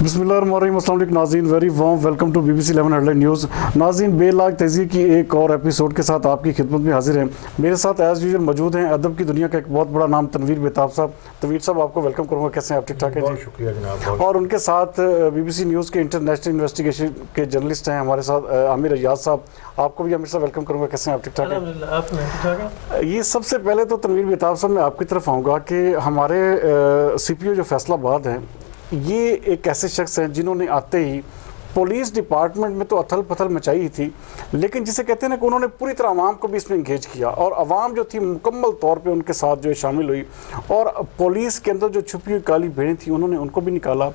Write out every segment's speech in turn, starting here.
बिस्मिल्लाहिर्रहमानिर्रहीम। अस्सलाम वालेकुम नाज़रीन, very warm welcome to BBC 11 headline news. नाज़रीन, बेलाग तेज़ी की एक और एपिसोड के साथ आपकी खिदमत में हाजिर हैं। मेरे साथ एज़ यूजुअल मौजूद हैं अदब की दुनिया का एक बहुत बड़ा नाम तनवीर बेताब साहब। तनवीर साहब, आपको वेलकम करूँगा। कैसे हैं आप? ठीक ठाक हैं? बहुत शुक्रिया जनाब। और उनके साथ BBC न्यूज़ के इंटरनेशनल इन्वेस्टिगेशन के जर्नलिस्ट हैं हमारे साथ आमिर अय्याज साहब। आपको भी हमेशा वेलकम करूँगा। कैसे हैं आप? ठीक ठाक हैं? ये सबसे पहले तो तनवीर बेताब साहब, मैं आपकी तरफ आऊँगा कि हमारे CPO जो फैसलाबाद हैं, ये एक ऐसे शख्स हैं जिन्होंने आते ही पुलिस डिपार्टमेंट में तो अथल पथल मचाई थी, लेकिन जिसे कहते हैं ना कि उन्होंने पूरी तरह आवाम को भी इसमें इंगेज किया और आवाम जो थी मुकम्मल तौर पे उनके साथ जो है शामिल हुई और पुलिस के अंदर जो छुपी हुई काली भेड़ें थी उन्होंने उनको भी निकाला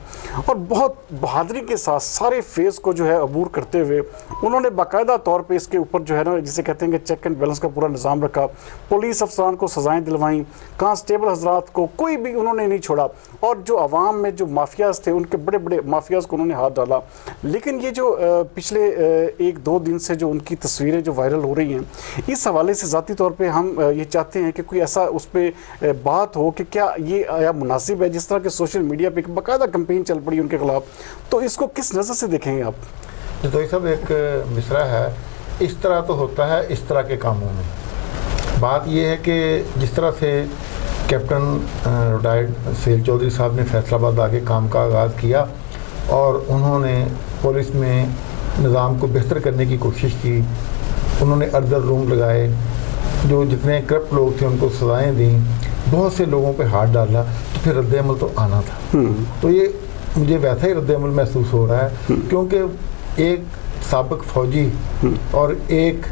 और बहुत बहादुरी के साथ सारे फेज़ को जो है अबूर करते हुए उन्होंने बाकायदा तौर पर इसके ऊपर जो है ना, जिसे कहते हैं कि चेक एंड बैलेंस का पूरा निज़ाम रखा। पुलिस अफसरान को सज़ाएँ दिलवाईं, कांस्टेबल हजरात को कोई भी उन्होंने नहीं छोड़ा और जो आवाम में जो माफियाज थे उनके बड़े बड़े माफियाज को उन्होंने हाथ डाला। लेकिन ये जो पिछले 1-2 दिन से जो उनकी तस्वीरें जो वायरल हो रही हैं, इस हवाले से ज़ाती तौर पे हम ये चाहते हैं कि कोई ऐसा उस पर बात हो कि क्या ये आया मुनासिब है। जिस तरह के सोशल मीडिया पे एक बाकायदा कैंपेन चल पड़ी उनके खिलाफ, तो इसको किस नज़र से देखेंगे आप? तो ये सब एक मिसरा है, इस तरह तो होता है इस तरह के कामों में। बात ये है कि जिस तरह से कैप्टन रिटायर्ड सेल चौधरी साहब ने फैसलाबाद आके काम का आगाज़ किया और उन्होंने पुलिस में निज़ाम को बेहतर करने की कोशिश की। उन्होंने अर्दर रूम लगाए, जो जितने करप्ट लोग थे उनको सज़ाएँ दी, बहुत से लोगों पे हाथ डाला, तो फिर रद्द-ए-अमल तो आना था। तो ये मुझे वैसा ही रद्द-ए-अमल महसूस हो रहा है, क्योंकि एक साबिक फ़ौजी और एक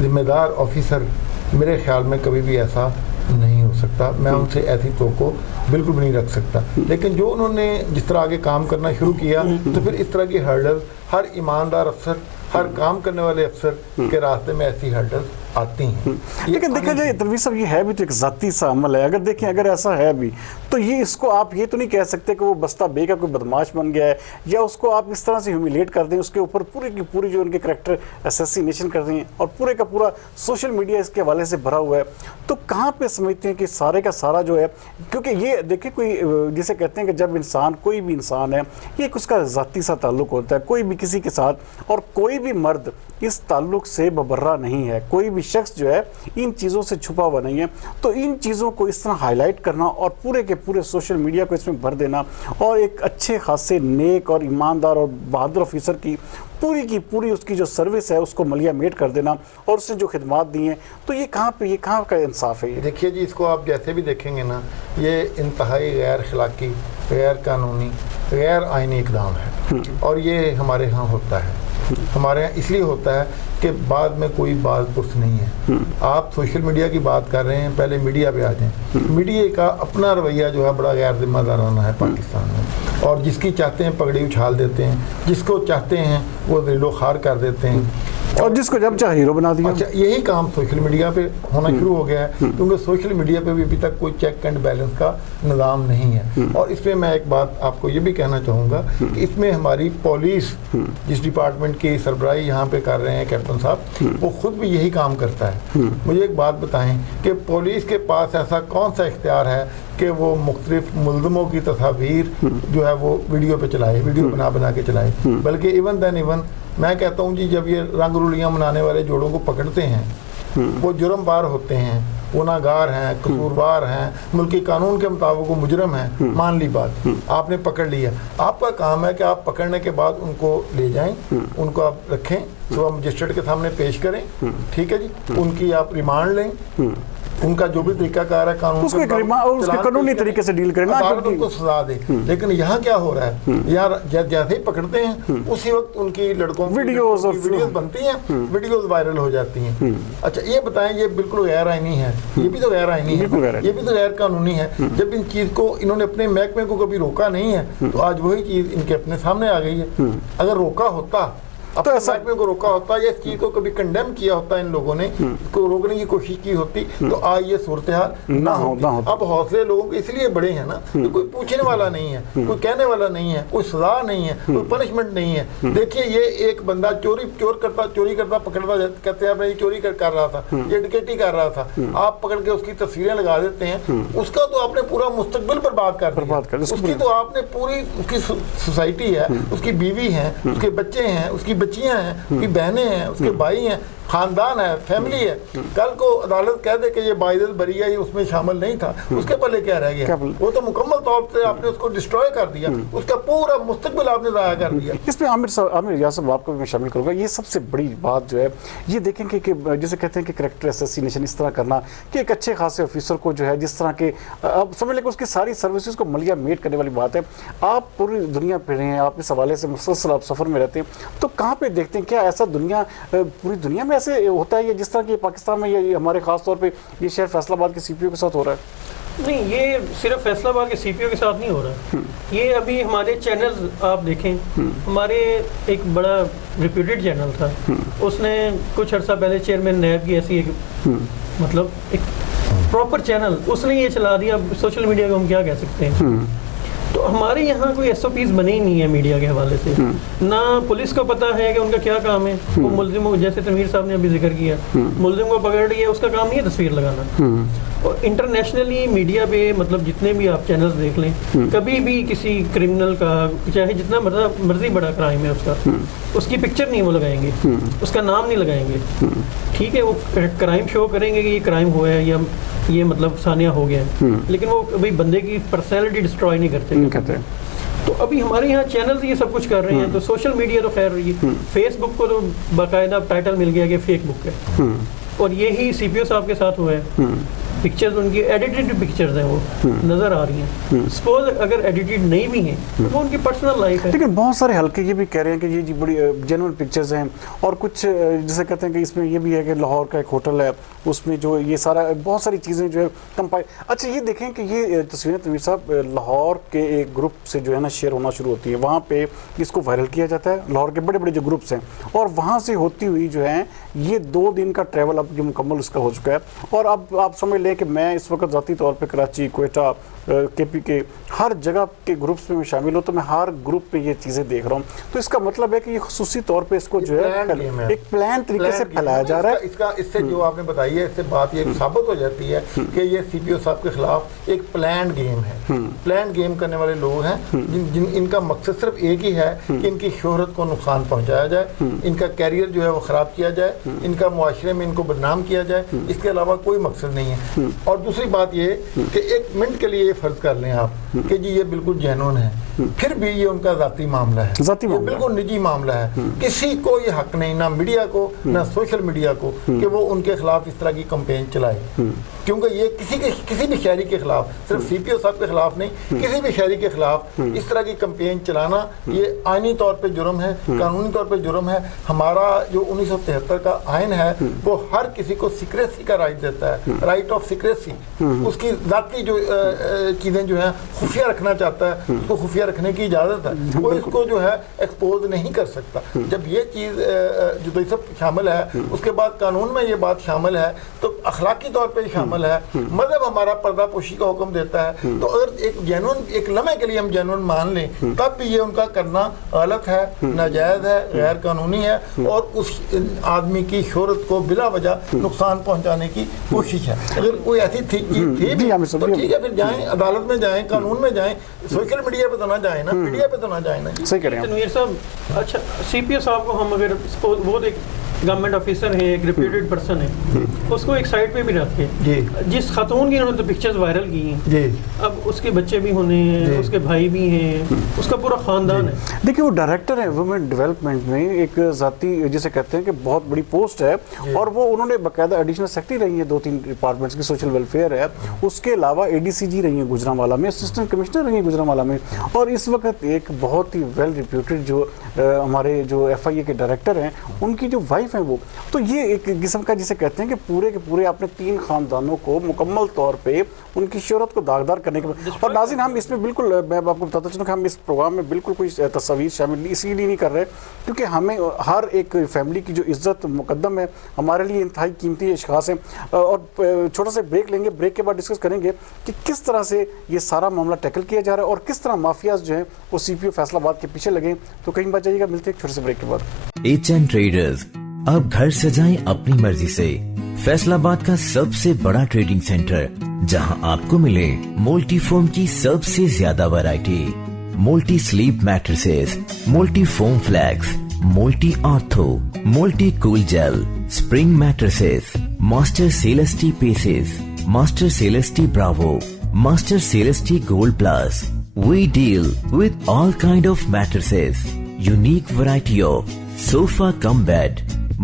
ज़िम्मेदार ऑफिसर मेरे ख्याल में कभी भी ऐसा नहीं हो सकता। मैं उनसे ऐसी तो बिल्कुल भी नहीं रख सकता। लेकिन जो उन्होंने जिस तरह आगे काम करना शुरू किया, तो फिर इस तरह की हर्डल हर ईमानदार अफसर, हर काम करने वाले अफसर के रास्ते में ऐसी हर्डल आती हैं। लेकिन देखा जाए तनवीर साहब, ये है भी तो एक ज़ाती सा अमल है। अगर देखें, अगर ऐसा है भी तो ये इसको आप ये तो नहीं कह सकते कि वो बस्ता बे का कोई बदमाश बन गया है या उसको आप इस तरह से ह्यूमिलेट कर दें, उसके ऊपर पूरी की पूरी जो उनके करैक्टर असैसिनेशन कर दें और पूरे का पूरा सोशल मीडिया इसके हवाले से भरा हुआ है। तो कहाँ पर समझते हैं कि सारे का सारा जो है, क्योंकि ये देखिए कोई जिसे कहते हैं कि जब इंसान कोई भी इंसान है, ये उसका ज़ाती सा ताल्लुक होता है कोई भी किसी के साथ, और कोई भी मर्द इस ताल्लुक से बबर्रा नहीं है, कोई भी शख्स जो है इन चीज़ों से छुपा हुआ नहीं है। तो इन चीज़ों को इस तरह हाईलाइट करना और पूरे के पूरे सोशल मीडिया को इसमें भर देना और एक अच्छे खासे नेक और ईमानदार और बहादुर ऑफिसर की पूरी उसकी जो सर्विस है उसको मलिया मेट कर देना और उसने जो खिदमात दी हैं, तो ये कहाँ का इंसाफ है? ये देखिए जी, इसको आप जैसे भी देखेंगे ना, ये इंतहाई गैर अखलाकी, गैर कानूनी, गैर आइनी इक़दाम है और ये हमारे यहाँ होता है। हमारे यहाँ इसलिए होता है कि बाद में कोई बात पुरस नहीं है। आप सोशल मीडिया की बात कर रहे हैं, पहले मीडिया पे आ जाएं। मीडिया का अपना रवैया जो है बड़ा गैर जिम्मेदाराना है पाकिस्तान में, और जिसकी चाहते हैं पगड़ी उछाल देते हैं, जिसको चाहते हैं वो दिलो खार कर देते हैं और जिसको जब चाहे हीरो बना दिया। अच्छा, यही काम सोशल मीडिया पे होना शुरू हो गया है, क्योंकि सोशल मीडिया पे भी अभी तक कोई चेक एंड बैलेंस का निज़ाम नहीं है। और इसमें मैं एक बात आपको ये भी कहना चाहूँगा कि इसमें हमारी पुलिस, जिस डिपार्टमेंट की सरबराही यहाँ पे कर रहे हैं कैप्टन साहब, वो खुद भी यही काम करता है। मुझे एक बात बताएं कि पुलिस के पास ऐसा कौन सा इख्तियार है कि वो मुख्तलिफ मुल्ज़िमों की तस्वीर जो है वो वीडियो पे चलाए, वीडियो बना के चलाए। बल्कि इवन मैं कहता हूँ जी, जब ये रंग रुलियाँ मनाने वाले जोड़ों को पकड़ते हैं, वो जुर्मबार होते हैं, गुनाहगार हैं, कसूरवार हैं, मुल्की कानून के मुताबिक वो मुजरम हैं, मान ली बात, आपने पकड़ लिया। आपका काम है कि आप पकड़ने के बाद उनको ले जाएं, उनको आप रखें, सुबह मजिस्ट्रेट के सामने पेश करें, ठीक है जी, उनकी आप रिमांड लें, उनका जो भी तरीकाकार है कानून उसके कानूनी तरीके से डील करें, उनको सजा दे। लेकिन यहाँ क्या हो रहा है, यार जैसे ही पकड़ते हैं उसी वक्त उनकी लड़कों की वीडियोस बनती हैं, वीडियोस वायरल हो जाती हैं। अच्छा, ये बताएं, ये बिल्कुल गैर आईनी है, ये भी तो गैर आईनी है, ये भी तो गैर कानूनी है। जब इन चीज़ को इन्होंने अपने महकमे को कभी रोका नहीं है, तो आज वही चीज़ इनके अपने सामने आ गई है। अगर रोका होता अब तो महकमे को रोका होता या इस चीज को कभी कंडेम किया होता इन लोगों ने, इसको रोकने की कोशिश की होती तो आज ये सूरत हाल ना होती। अब हौसले लोगों के इसलिए बड़े हैं ना, तो कोई पूछने वाला नहीं है, कोई कहने वाला नहीं है, कोई सजा नहीं है, कोई पनिशमेंट नहीं है। देखिए ये एक बंदा चोरी करता पकड़ता, कहते हैं भाई चोरी कर रहा था, ये डकैती कर रहा था, आप पकड़ के उसकी तस्वीरें लगा देते हैं, उसका तो आपने पूरा मुस्तकबिल बर्बाद कर दिया। उसकी तो आपने पूरी, उसकी सोसाइटी है, उसकी बीवी है, उसके बच्चे हैं, उसकी बच्चियां हैं, उसकी बहनें हैं, उसके भाई हैं, खानदान है, फैमिली है। कल को अदालत कह दे कि ये बाइज़त बरी है, ये उसमें शामिल नहीं था, उसके पहले क्या रह गया? वो तो मुकम्मल तौर पे आपने उसको डिस्ट्रॉय कर दिया, उसका पूरा मुस्तकबिल आपने ज़ाया कर दिया। इसमें आमिर रियाज साहब आपको भी मैं शामिल करूंगा। ये सबसे बड़ी बात जो है ये देखेंगे कि जैसे कहते हैं कि कैरेक्टर असैसिनेशन इस तरह करना कि एक अच्छे खासे ऑफिसर को जो है जिस तरह के अब समझ लें कि उसकी सारी सर्विसेज को मलिया मेट करने वाली बात है। आप पूरी दुनिया फिर रहे हैं, आप इस हवाले से मुसलसल आप सफ़र में रहते हैं, तो कहाँ पे देखते हैं क्या ऐसा दुनिया पूरी दुनिया में ऐसे होता है, ये जिस तरह की पाकिस्तान में ये हमारे खास तौर पे ये शहर फैसलाबाद के सीपीओ के साथ हो रहा है? नहीं, ये सिर्फ फैसलाबाद के सीपीओ के साथ नहीं हो रहा। ये अभी हमारे चैनल्स आप देखें, हमारे एक बड़ा रिप्यूटेड चैनल था, उसने कुछ अर्सा पहले चेयरमैन नैब की ऐसी एक मतलब एक प्रॉपर चैनल उसने ये चला दिया। सोशल मीडिया को हम क्या कह सकते हैं? तो हमारे यहाँ कोई SOPs बने ही नहीं है मीडिया के हवाले से, ना पुलिस को पता है कि उनका क्या काम है। वो मुल्जिम, जैसे तनवीर साहब ने अभी जिक्र किया, मुल्जिम को पकड़ लिया, उसका काम नहीं है तस्वीर लगाना। और इंटरनेशनली मीडिया पे मतलब जितने भी आप चैनल्स देख लें, कभी भी किसी क्रिमिनल का चाहे जितना मर्जी बड़ा क्राइम है उसका, उसकी पिक्चर नहीं वो लगाएंगे, उसका नाम नहीं लगाएंगे। ठीक है, वो क्राइम शो करेंगे कि ये क्राइम हुआ है या ये मतलब सानिया हो गया है, लेकिन वो कभी बंदे की पर्सनैलिटी डिस्ट्रॉय नहीं करते। तो अभी हमारे यहाँ चैनल्स ये सब कुछ कर रहे हैं। तो सोशल मीडिया तो खैर फेसबुक को तो बाकायदा टाइटल मिल गया कि फेक बुक है, और यही सीपीओ साहब के साथ हुआ है। पिक्चर्स उनकी एडिटेड पिक्चर्स हैं, वो नजर आ रही हैं। सपोज अगर एडिटेड नहीं भी हैं तो वो उनकी पर्सनल लाइफ है। लेकिन बहुत सारे हल्के ये भी कह रहे हैं कि ये जी बड़ी जेन्युइन पिक्चर्स हैं, और कुछ जैसे कहते हैं कि इसमें ये भी है कि लाहौर का एक होटल है, उसमें जो ये सारा बहुत सारी चीज़ें जो है कंपाइल। अच्छा ये देखें कि ये तस्वीरें तनवीर साहब लाहौर के एक ग्रुप से जो है ना शेयर होना शुरू होती है, वहाँ पे इसको वायरल किया जाता है। लाहौर के बड़े बड़े जो ग्रुप्स हैं, और वहाँ से होती हुई जो है ये 2 दिन का ट्रैवल अब ये मुकम्मल उसका हो चुका है। और अब आप समझ लें कि मैं इस वक्त ज़ाती तौर पे कराची, क्वेटा, KP के हर जगह के ग्रुप्स में मैं शामिल हूँ, तो मैं हर ग्रुप पे ये चीज़ें देख रहा हूँ। तो इसका मतलब है कि ये खुसूसी तौर पे इसको जो है एक प्लान तरीके से फैलाया जा रहा है। इसका इससे जो आपने बताई है, इससे बात ये साबित हो जाती है कि ये सीपीओ साहब के खिलाफ एक प्लान गेम है। प्लान गेम करने वाले लोग हैं जिन इनका मकसद सिर्फ एक ही है कि इनकी शोहरत को नुकसान पहुँचाया जाए, इनका कैरियर जो है वो ख़राब किया जाए, इनका मुआशरे में इनको बदनाम किया जाए, इसके अलावा कोई मकसद नहीं है। और दूसरी बात ये कि 1 मिनट के लिए फर्ज कर लें आप कि जी ये बिल्कुल जेन्युइन है, फिर भी ये उनका जाती मामला है, ये बिल्कुल निजी मामला है। किसी को ये हक नहीं, ना मीडिया को ना सोशल मीडिया को, कि वो उनके खिलाफ इस तरह की कंपेन चलाए, क्योंकि ये किसी भी शहरी के खिलाफ, सिर्फ सीपीओ साहब के खिलाफ नहीं, किसी भी शहरी के खिलाफ इस तरह की कंपेन चलाना ये आईनी तौर पे जुर्म है, कानूनी तौर पे जुर्म है। हमारा जो 1973 का आइन है वो हर किसी को सीक्रेसी का राइट देता है, राइट ऑफ सीक्रेसी। उसकी जाती जो चीज़ें जो है खुफिया रखना चाहता है, उसको खुफिया रखने की इजाज़त है, वो इसको जो है एक्सपोज नहीं कर सकता। जब ये चीज़ जो सब शामिल है, उसके बाद कानून में ये बात शामिल है, तो अखलाकी तौर पर शामिल है, मज़हब हमारा पर्दापोशी का हुक्म देता है। तो अगर एक जेन्युइन, एक लम्हे के लिए हम जेन्युइन मान लें, तब भी ये उनका करना गलत है, नाजायज़ है, गैर कानूनी है, और उस आदमी की शोहरत को बिला वजह नुकसान पहुँचाने की कोशिश है। अगर कोई ऐसी चीज़ थी भी तो ठीक है, फिर जाएँ अदालत में जाएँ, कानून में जाएँ, सोशल मीडिया पे तो ना जाए ना, मीडिया पे तो ना जाए ना। सही कह रहे हैं तनवीर साहब। अच्छा, सीपीओ साहब को हम अगर वो एक गवर्नमेंट ऑफिसर है, एक रिप्यूटेड पर्सन है, उसको एक साइड पे भी रखे, जिस खातून की उन्होंने तो पिक्चर्स वायरल की हैं, अब उसके बच्चे भी होने हैं, उसके भाई भी हैं, उसका पूरा खानदान है। देखिए वो डायरेक्टर है वुमेन डेवलपमेंट में, एक जाती जिसे कहते हैं कि बहुत बड़ी पोस्ट है, और वो उन्होंने बाकायदा एडिशनल सेक्रेटरी रही है 2-3 डिपार्टमेंट्स की, की सोशल वेलफेयर है, उसके अलावा ADCG रही हैं गुजरांवाला में, असिस्टेंट कमिश्नर रही हैं गुजरांवाला में, और इस वक्त एक बहुत ही वेल रिप्यूटेड जो हमारे जो FIA के डायरेक्टर हैं उनकी जो वाइफ हैं वो, तो ये एक किस्म का जिसे कहते हैं कि पूरे के पूरे आपने 3 खानदानों को मुकम्मल तौर पे उनकी शोहरत को दागदार करने के बाद। और नाज़रीन, हम इसमें बिल्कुल, मैं आपको बताता चलूँ कि हम इस प्रोग्राम में बिल्कुल कोई तस्वीर शामिल इसीलिए नहीं कर रहे क्योंकि हमें हर एक फैमिली की जो इज्जत मुकद्दम है हमारे लिए इंतहाई कीमती अशखास हैं। और छोटा सा ब्रेक लेंगे, ब्रेक के बाद डिस्कस करेंगे कि किस तरह से ये सारा मामला टैकल किया जा रहा है और किस तरह माफियाज जो हैं वो CPO फैसलाबाद के पीछे लगे। तो कहीं बात जाइएगा, मिलते हैं एक छोटे से ब्रेक के बाद। HN ट्रेडर्स, अब घर सजाएं अपनी मर्जी से। फैसलाबाद का सबसे बड़ा ट्रेडिंग सेंटर जहां आपको मिले मोल्टी फोम की सबसे ज्यादा variety, Molty sleep mattresses, Molty foam flex, Molty ortho, Molty cool gel, spring mattresses, master Celeste paces, master Celeste bravo, master Celeste gold plus. We deal with all kind of mattresses, unique variety of sofa cum bed,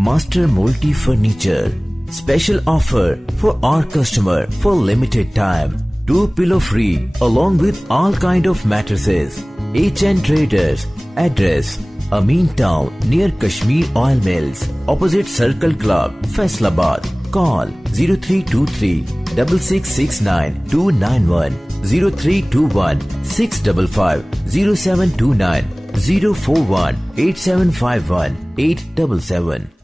master multi furniture. Special offer for our customer for limited time. 2 pillow free along with all kind of mattresses. HN Traders. Address Amin Town near Kashmir Oil Mills, opposite Circle Club, Faisalabad. Call 0323 6669 291, 0321 655 0729, 041 8751 877।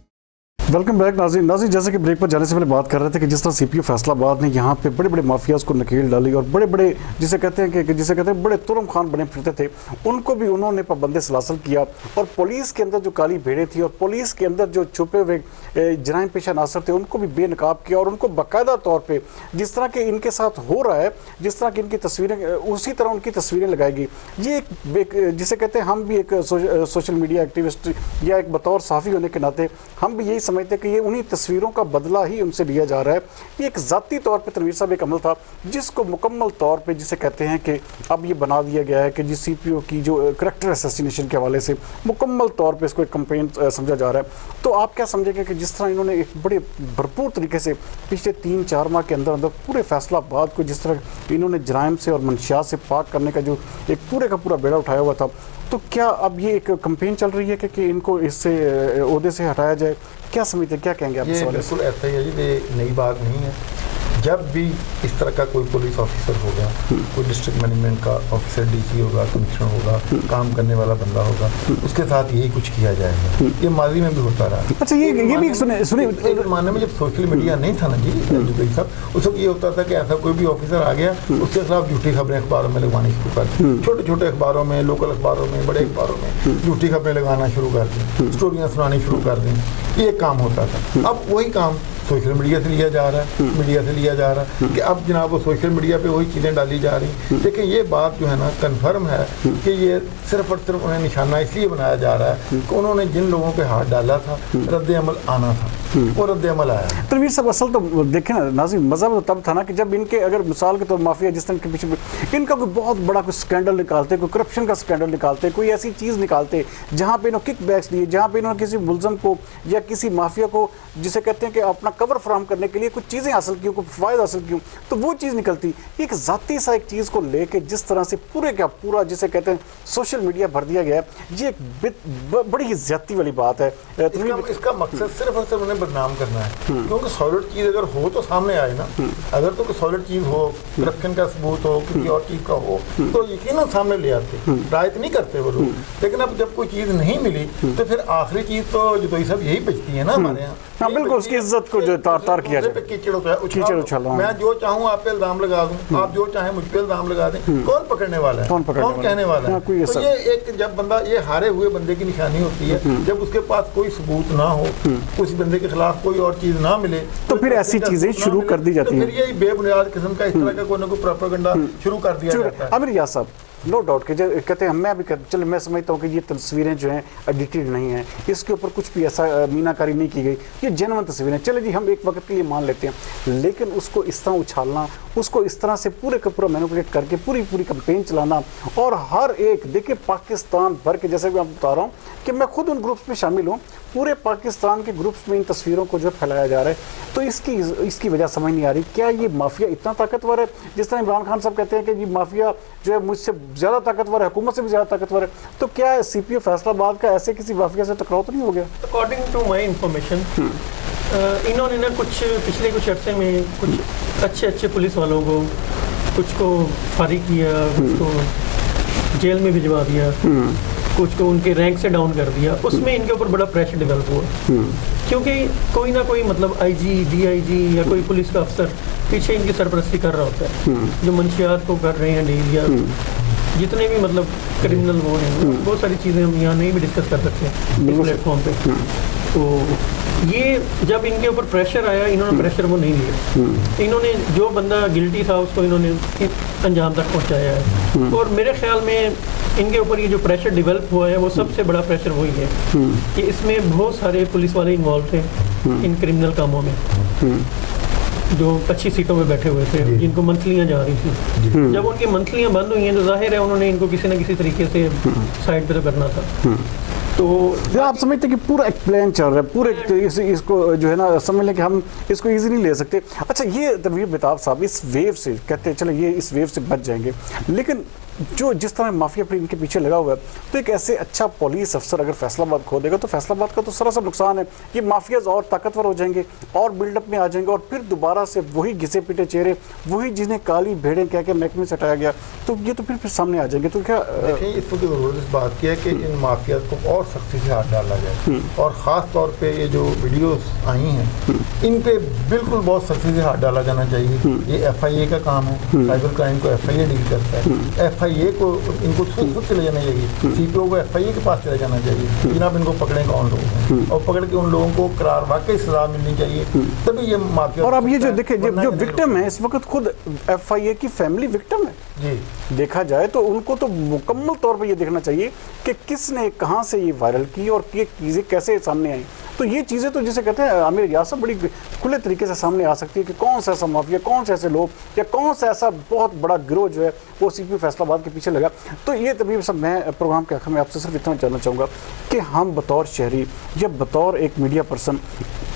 Welcome back नाज़रीन, जैसे कि break पर जाने से पहले बात कर रहे थे कि जिस तरह CPO फैसलाबाद ने यहाँ पे बड़े बड़े माफियाज को नकेल डाली और बड़े बड़े जिसे कहते हैं बड़े तुरम खान बने फिरते थे, उनको भी उन्होंने पाबंद सलासल किया। और पुलिस के अंदर जो काली भेड़ें थी और पुलिस के अंदर जो छुपे हुए जराइम पेशा नासर थे उनको भी बेनकाब किया और उनको बाकायदा तौर पर जिस तरह के इनके साथ हो रहा है, जिस तरह की इनकी तस्वीरें, उसी तरह उनकी तस्वीरें लगाएगी। ये एक जिसे कहते हैं, हम भी एक सोशल मीडिया एक्टिविस्ट या एक बतौर साफ़ी होने के नाते हम भी यही समझते कि ये उन्हीं तस्वीरों का बदला ही उनसे लिया जा रहा है। ये एक ज़ाती तौर पे तनवीर साहब एक अमल था जिसको मुकम्मल तौर पे जिसे कहते हैं कि अब ये बना दिया गया है कि जिस CPO की जो करैक्टर असैसिनेशन के हवाले से मुकम्मल तौर पे इसको एक कंपेन समझा जा रहा है। तो आप क्या समझेंगे कि जिस तरह इन्होंने एक बड़े भरपूर तरीके से पिछले 3-4 माह के अंदर अंदर पूरे फैसलाबाद को जिस तरह इन्होंने जराइम से और मंशियात से पाक करने का जो एक पूरे का पूरा बेड़ा उठाया हुआ था, तो क्या अब ये एक कंपेन चल रही है कि इनको इससे ओहदे से हटाया जाए? क्या समझते, क्या कहेंगे आप? ये बिल्कुल ऐसा ही है जी, ये नई बात नहीं है। जब भी इस तरह का कोई पुलिस ऑफिसर होगा, कोई डिस्ट्रिक्ट मैनेजमेंट का ऑफिसर, DC होगा, कमिश्नर होगा, काम करने वाला बंदा होगा, उसके साथ यही कुछ किया जाएगा। ये माजी में भी होता रहा। अच्छा, ये भी सुने एक जमाने में जब सोशल मीडिया नहीं था ना जी साहब, उस वक्त ये होता था कि ऐसा कोई भी ऑफिसर आ गया, उसके खिलाफ झूठी खबरें अखबारों में लगवानी शुरू कर दी। छोटे छोटे अखबारों में, लोकल अखबारों में, बड़े अखबारों में झूठी खबरें लगाना शुरू कर दी, स्टोरियाँ सुनानी शुरू कर दी। ये काम होता था। अब वही काम सोशल मीडिया से लिया जा रहा है, कि अब जनाब वो सोशल मीडिया पे वही चीज़ें डाली जा रही। लेकिन ये बात जो है ना कंफर्म है कि ये सिर्फ और सिर्फ उन्हें निशाना इसलिए बनाया जा रहा है कि उन्होंने जिन लोगों पे हाथ डाला था, रद्द अमल आना था, वो रद्द अमल आया। तनवीर साहब, असल तो देखें ना नाज़रीन, मज़ा तो तब था ना कि जब इनके अगर मिसाल के तौर माफिया जिस तरह के पीछे इनका कोई बहुत बड़ा कोई स्कैंडल निकालते, कोई करप्शन का स्कैंडल निकालते, कोई ऐसी चीज़ निकालते जहाँ पे इन्होंने किकबैक्स लिए, जहाँ पे इन्होंने किसी मुलजम को या किसी माफिया को जिसे कहते हैं कि अपना कवर फराहम करने के लिए कुछ चीज़ें हासिल की, कोई फ़ायदा हासिल की, तो वो चीज़ निकलती। एक ज़ाती सा एक चीज़ को लेके जिस तरह से पूरे का पूरा जिसे कहते हैं सोशल मीडिया भर दिया गया है, ये एक बड़ी ही ज़्यादती वाली बात है। इसका मकसद सिर्फ और सिर्फ उन्हें बदनाम करना है, क्योंकि सॉलिड चीज़ अगर हो तो सामने आए ना। अगर तो कोई सॉलिड चीज़ हो, करप्शन का सबूत हो, किसी और चीज़ का हो, तो यकीनन सामने ले आते, रायत नहीं करते वो लोग। लेकिन अब जब कोई चीज़ नहीं मिली तो फिर आखिरी चीज़ तो जो सब यही बचती है ना हमारे यहाँ। हाँ बिल्कुल, उसकी इज्जत को जो तार किया जाए, कीचड़ होता है, उछाल, मैं जो चाहूँ आप पे इल्जाम लगा दूं, आप जो चाहें मुझ पे इल्जाम लगा दें, कौन पकड़ने वाला है, कौन कहने वाला है? तो ये एक जब बंदा, ये हारे हुए बंदे की निशानी होती है, जब उसके पास कोई सबूत ना हो, उस बंदे के खिलाफ कोई और चीज ना मिले, तो फिर ऐसी चीजें शुरू कर दी जाती हैं। फिर यही बेबुनियाद किस्म का इस तरह का कोई ना कोई प्रोपेगेंडा शुरू कर दिया जाता है। आमिर रियाज साहब, नो डाउट कि कहते हैं, मैं भी चलो मैं समझता हूँ कि ये तस्वीरें जो हैं एडिटेड नहीं हैं, इसके ऊपर कुछ भी ऐसा मीनाकारी नहीं की गई, ये जेन्युइन तस्वीरें, चले जी हम एक वक्त के लिए मान लेते हैं, लेकिन उसको इस तरह उछालना, उसको इस तरह से पूरे का पूरा मैनिपुलेट करके पूरी कैंपेन चलाना, और हर एक देखिए पाकिस्तान भर के, जैसे कि मैं बता रहा हूँ कि मैं खुद उन ग्रुप्स में शामिल हूँ, पूरे पाकिस्तान के ग्रुप्स में इन तस्वीरों को जो फैलाया जा रहा है। तो इसकी वजह समझ नहीं आ रही, क्या ये माफिया इतना ताकतवर है? जिस तरह इमरान खान साहब कहते हैं कि ये माफिया जो है मुझसे ज़्यादा ताकतवर है, हुकूमत से भी ज़्यादा ताकतवर है, तो क्या CPO फैसलाबाद का ऐसे किसी माफिया से टकराव तो नहीं हो गया? अकॉर्डिंग टू माई इंफॉर्मेशन, इन्होंने ना पिछले कुछ अर्से में कुछ अच्छे पुलिस वालों को, कुछ को फारिग किया, कुछ को जेल में भिजवा दिया, कुछ को उनके रैंक से डाउन कर दिया। उसमें इनके ऊपर बड़ा प्रेशर डेवलप हुआ, क्योंकि कोई ना कोई मतलब IG, DIG या कोई पुलिस का अफसर पीछे इनकी सरपरस्ती कर रहा होता है, जो मंशियात को कर रहे हैं डील, या जितने भी मतलब क्रिमिनल वो हैं, बहुत सारी चीज़ें हम यहाँ नहीं भी डिस्कस कर सकते इस प्लेटफॉर्म पे। तो ये जब इनके ऊपर प्रेशर आया, इन्होंने प्रेशर वो नहीं लिया, इन्होंने जो बंदा गिल्टी था उसको इन्होंने अंजाम तक पहुँचाया है। और मेरे ख्याल में इनके ऊपर ये जो प्रेशर डेवलप हुआ है वो सबसे बड़ा प्रेशर वही है कि इसमें बहुत सारे पुलिस वाले इन्वॉल्व थे इन क्रिमिनल कामों में, जो अच्छी सीटों पे बैठे हुए थे, जिनको मंथलियाँ जा रही थी। जब उनकी मंथलियाँ बंद हुई हैं तो जाहिर है उन्होंने इनको किसी न किसी तरीके से साइड पे तो करना था। तो आप समझते हैं कि पूरा एक प्लान चल रहा है, पूरे इसको जो है ना समझ लें कि हम इसको इजीली ले सकते। अच्छा, ये तनवीर बेताब साहब इस वेव से कहते हैं चलो ये इस वेव से बच जाएंगे, लेकिन जो जिस तरह माफिया अपने इनके पीछे लगा हुआ है, तो एक ऐसे अच्छा पुलिस अफसर अगर फैसलाबाद खो देगा तो फैसलाबाद का तो सरासर नुकसान है। ये माफियाज और ताकतवर हो जाएंगे और बिल्डअप में आ जाएंगे, और फिर दोबारा से वही घिसे पिटे चेहरे, वही जिन्हें काली भेड़ें कह के महकमे से हटाया गया, तो ये तो फिर सामने आ जाएंगे। तो क्या देखिए, इस वक्त जरूरत इस बात की है कि इन माफिया को और सख्ती से हाथ डाला जाए, और ख़ास तौर पे ये जो वीडियोस आई हैं इन पे बिल्कुल बहुत सख्ती से हाथ डाला जाना चाहिए। ये FIA का काम है, साइबर क्राइम को FIA डील करता है। FIA को इनको खुद चले जाना चाहिए, CPO को FIA के पास चले जाना चाहिए, जनाब इनको पकड़े कौन लोग हैं, और पकड़ के उन लोगों को करार वाकई सजा मिलनी चाहिए, तभी ये माफिया। और अब ये जो देखिए जो विक्टिम है इस वक्त खुद FIA की फैमिली विक्टिम है जी, देखा जाए तो उनको तो मुकम्मल तौर पर ये देखना चाहिए कि किसने कहाँ से ये वायरल की और ये चीज़ें कैसे सामने आई। तो ये चीज़ें तो जिसे कहते हैं आमिर रियाज साहब बड़ी खुले तरीके से सामने आ सकती है कि कौन सा ऐसा माफिया, कौन से ऐसे लोग, या कौन सा ऐसा बहुत बड़ा गिरोह जो है वो CPO फैसलाबाद के पीछे लगा। तो ये तभी सब मैं प्रोग्राम के आखिर में आपसे सिर्फ इतना जानना चाहूँगा कि हम बतौर शहरी या बतौर एक मीडिया पर्सन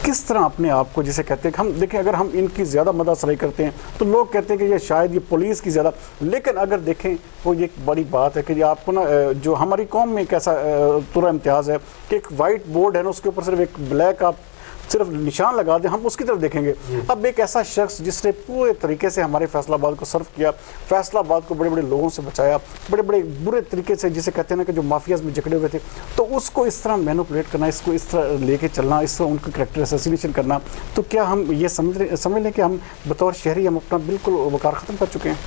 किस तरह अपने आप को, जिसे कहते हैं कि हम देखें, अगर हम इनकी ज़्यादा मददसराई करते हैं तो लोग कहते हैं कि ये शायद ये पुलिस की ज़्यादा, लेकिन अगर देखें वो ये एक बड़ी बात है कि आपको ना जो हमारी कौम में एक ऐसा तुरा इम्तियाज़ है कि एक वाइट बोर्ड है ना, उसके ऊपर सिर्फ एक ब्लैक आप सिर्फ निशान लगा दें, हम उसकी तरफ देखेंगे। अब एक ऐसा शख्स जिसने पूरे तरीके से हमारे फैसलाबाद को सर्व किया, फैसलाबाद को बड़े बड़े लोगों से बचाया, बड़े बड़े बुरे तरीके से, जिसे कहते हैं ना कि जो माफियाज में जकड़े हुए थे, तो उसको इस तरह मैनिपुलेट करना, इसको इस तरह लेके चलना, इस तरह उनका करेक्टर असैसिनेशन करना, तो क्या हम ये समझ लें कि हम बतौर शहरी हम अपना बिल्कुल वकार ख़त्म कर चुके हैं?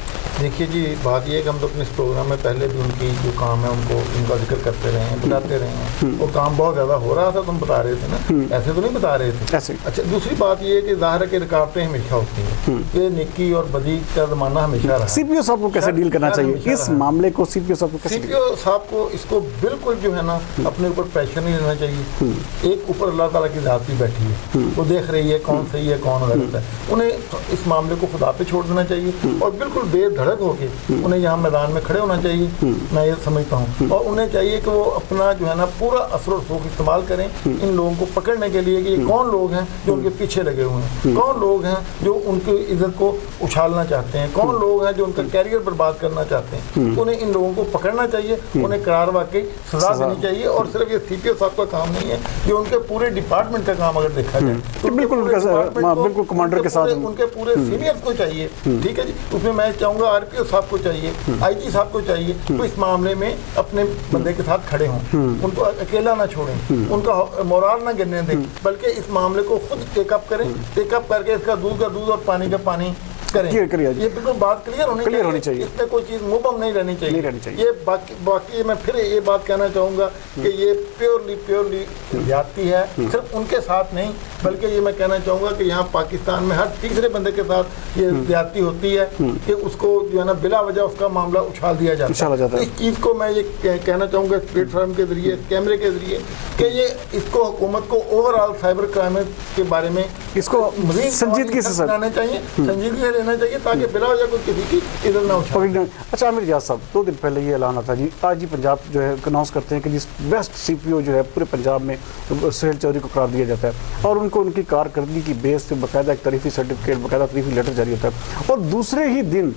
देखिए जी, बात यह है कि हम तो अपने इस प्रोग्राम में पहले भी उनकी जो काम है उनको उनका जिक्र करते रहे हैं, बताते रहे हैं, और काम बहुत ज़्यादा हो रहा था, तुम बता रहे थे ना, ऐसे तो नहीं बता रहे थे ऐसे। अच्छा, दूसरी बात ये है कि ज़ाहिर है कि रुकावटें हमेशा होती हैं, ये नेकी और बदी का ज़माना हमेशा रहा। CPO साहब को कैसे डील करना चाहिए इस मामले को? CPO साहब को कैसे? CPO साहब को इसको बिल्कुल जो है ना अपने ऊपर प्रेशर नहीं लेना चाहिए। एक ऊपर अल्लाह ताला की ज़ात भी बैठी है, वो देख रही है कौन सही है कौन गलत है। उन्हें इस मामले को खुदा पे छोड़ देना चाहिए और बिल्कुल बेधड़क होके उन्हें यहाँ मैदान में खड़े होना चाहिए, मैं ये समझता हूँ। और उन्हें चाहिए कि वो अपना जो है ना पूरा असर और सूख इस्तेमाल करें इन लोगों को पकड़ने के लिए कि ये कौन लोग हैं जो उनके पीछे लगे हुए हैं, कौन लोग हैं जो उनकी इज्जत को उछालना चाहते हैं, कौन लोग हैं जो उनका कैरियर बर्बाद करना चाहते हैं। उन्हें इन लोगों को पकड़ना चाहिए, उन्हें करार वाकई सजा देनी चाहिए। और सिर्फ ये CPO साहब का काम नहीं है, ये उनके पूरे डिपार्टमेंट का काम अगर देखा जाए तो बिल्कुल कमांडर के साथ उनके पूरे सीनियर्स को चाहिए, ठीक है जी। उसमें मैं चाहूँगा RPO साहब को चाहिए, IG साहब को चाहिए, तो इस मामले में अपने बंदे के साथ खड़े हों, उनको अकेला ना छोड़ें, उनका मोराल ना गिरने दें, बल्कि इस मामले को खुद टेकअप करें, टेकअप करके इसका दूध का दूध और पानी का पानी करें। ये बिल्कुल बात क्लियर होनी चाहिए। इसमें कोई चीज़ मुबहम नहीं रहनी चाहिए। ये बाकी मैं फिर ये बात कहना चाहूँगा कि ये प्योरली ज्यादती है, सिर्फ उनके साथ नहीं बल्कि ये मैं कहना चाहूँगा कि यहाँ पाकिस्तान में हर तीसरे बंदे के साथ ये ज्यादती होती है कि उसको जो है ना बिला वजह उसका मामला उछाल दिया जाता है। इस चीज़ को मैं ये कहना चाहूँगा इस प्लेटफॉर्म के जरिए, कैमरे के जरिए, कि ये इसको हुकूमत को ओवरऑल साइबर क्राइम के बारे में इसको संजीदगी से बनाना चाहिए, संजीदगी से लेना चाहिए ताकि बिला वजह कोई किसी की इज्जत ना उछाले। अच्छा आमिर रियाज साहब, 2 दिन पहले ये ऐलान था जी, आज ही पंजाब जो है अनाउंस करते हैं कि जिस बेस्ट CPO जो है पूरे पंजाब में सुहेल चौधरी को करार दिया जाता है और उनको उनकी कारकर्दगी की बेस पे बाकायदा एक तरीफी सर्टिफिकेट, बाकायदा तरीफी लेटर जारी होता है और दूसरे ही दिन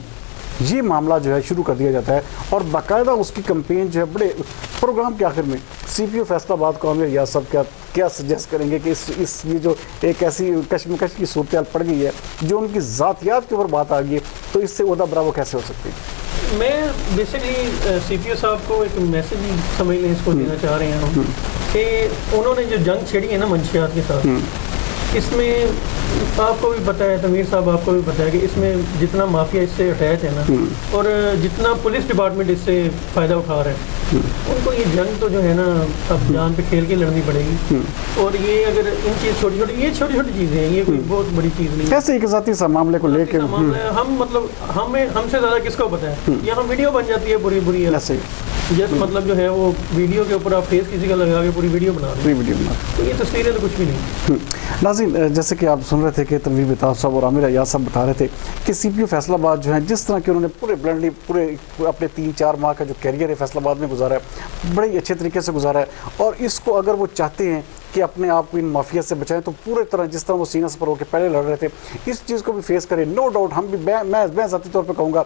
ये मामला जो है शुरू कर दिया जाता है और बाकायदा उसकी कंपेन जो है बड़े प्रोग्राम के आखिर में CPO फैसलाबाद को आमिर रियाज साहब क्या सजेस्ट करेंगे कि इस ये जो एक ऐसी कश्मकश की सूरत पड़ गई है जो उनकी ज़ातियात के ऊपर बात आ गई है, तो इससे ओहदा बराबर कैसे हो सकती है? मैं बेसिकली CPO साहब को एक मैसेज समझ लें इसको देना चाह रहे हैं हम कि उन्होंने जो जंग छेड़ी है ना मंशियात के साथ, इसमें आपको भी पता है, तमीर साहब आपको भी पता है कि इसमें जितना माफिया इससे अटैच है ना और जितना पुलिस डिपार्टमेंट इससे फ़ायदा उठा रहा है, उनको ये जंग तो जो है ना अब जान पे खेल के लड़नी पड़ेगी। और ये अगर इन चीज़ छोटी छोटी चीज़ें हैं, ये कोई बहुत बड़ी चीज़ नहीं है। कैसे एक ज़ाती सा मामले को लेके हम मतलब हमसे ज़्यादा किसको पता है, यहाँ वीडियो बन जाती है बुरी जस्ट मतलब जो है वो वीडियो के ऊपर आप फेस किसी का लगा के पूरी वीडियो बना रहे हैं, तो ये तस्वीरें तो कुछ भी नहीं। नाज़रीन, जैसे कि आप सुन रहे थे कि तनवीर बेताब साहब और आमिर रियाज साहब बता रहे थे कि CPO फैसलाबाद जो है जिस तरह के उन्होंने पूरे अपने 3-4 माह का जो कैरियर है फैसलाबाद में गुजारा है, बड़े अच्छे तरीके से गुजारा है और इसको अगर वो चाहते हैं कि अपने आप को इन माफिया से बचाएं तो पूरे तरह जिस तरह वो सीना से पर होकर पहले लड़ रहे थे इस चीज़ को भी फेस करें। नो डाउट हम भी मैं ज़ाती तौर पर कहूँगा,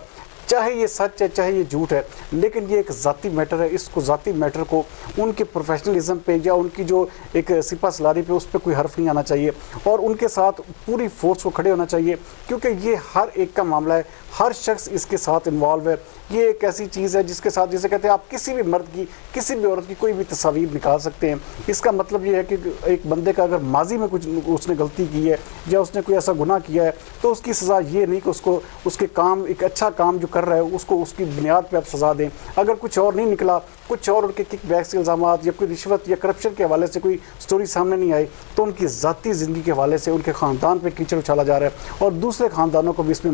चाहे ये सच है चाहे ये झूठ है, लेकिन ये एक ज़ाती मैटर है। इसको ज़ाती मैटर को उनके प्रोफेशनलिज्म पे या उनकी जो एक सिपा सलारी पे उस पर कोई हर्फ नहीं आना चाहिए और उनके साथ पूरी फोर्स को खड़े होना चाहिए, क्योंकि ये हर एक का मामला है, हर शख्स इसके साथ इन्वॉल्व है। ये एक ऐसी चीज़ है जिसके साथ, जिसे कहते हैं, आप किसी भी मर्द की किसी भी औरत की कोई भी तस्वीर निकाल सकते हैं। इसका मतलब ये है कि एक बंदे का अगर माजी में कुछ उसने गलती की है या उसने कोई ऐसा गुनाह किया है तो उसकी सज़ा ये नहीं कि उसको उसके काम, एक अच्छा काम जो कर रहा है उसको उसकी बुनियाद पे आप सज़ा दें। अगर कुछ और नहीं निकला, कुछ और उनके किक बैक्स के इल्ज़ाम या कोई रिश्वत या करप्शन के हवाले से कोई स्टोरी सामने नहीं आई तो उनकी ज़ाती ज़िंदगी के हवाले से उनके ख़ानदान पे कीचड़ उछाला जा रहा है और दूसरे ख़ानदानों को भी इसमें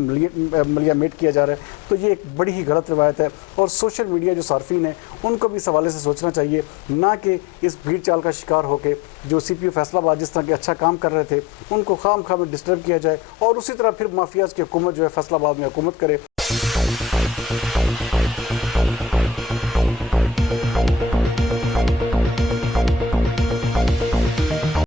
मलियामेट किया जा रहा है। तो ये एक बड़ी ही गलत रवायत है और सोशल मीडिया जो सार्फिन है उनको भी इस हवाले से सोचना चाहिए, ना कि इस भीड़ चाल का शिकार होकर जो CPO फैसलाबाद जिस तरह के अच्छा काम कर रहे थे उनको खाम में डिस्टर्ब किया जाए और उसी तरह फिर माफियाज़ की हुकूमत जो है फैसलाबाद में हुकूमत करे।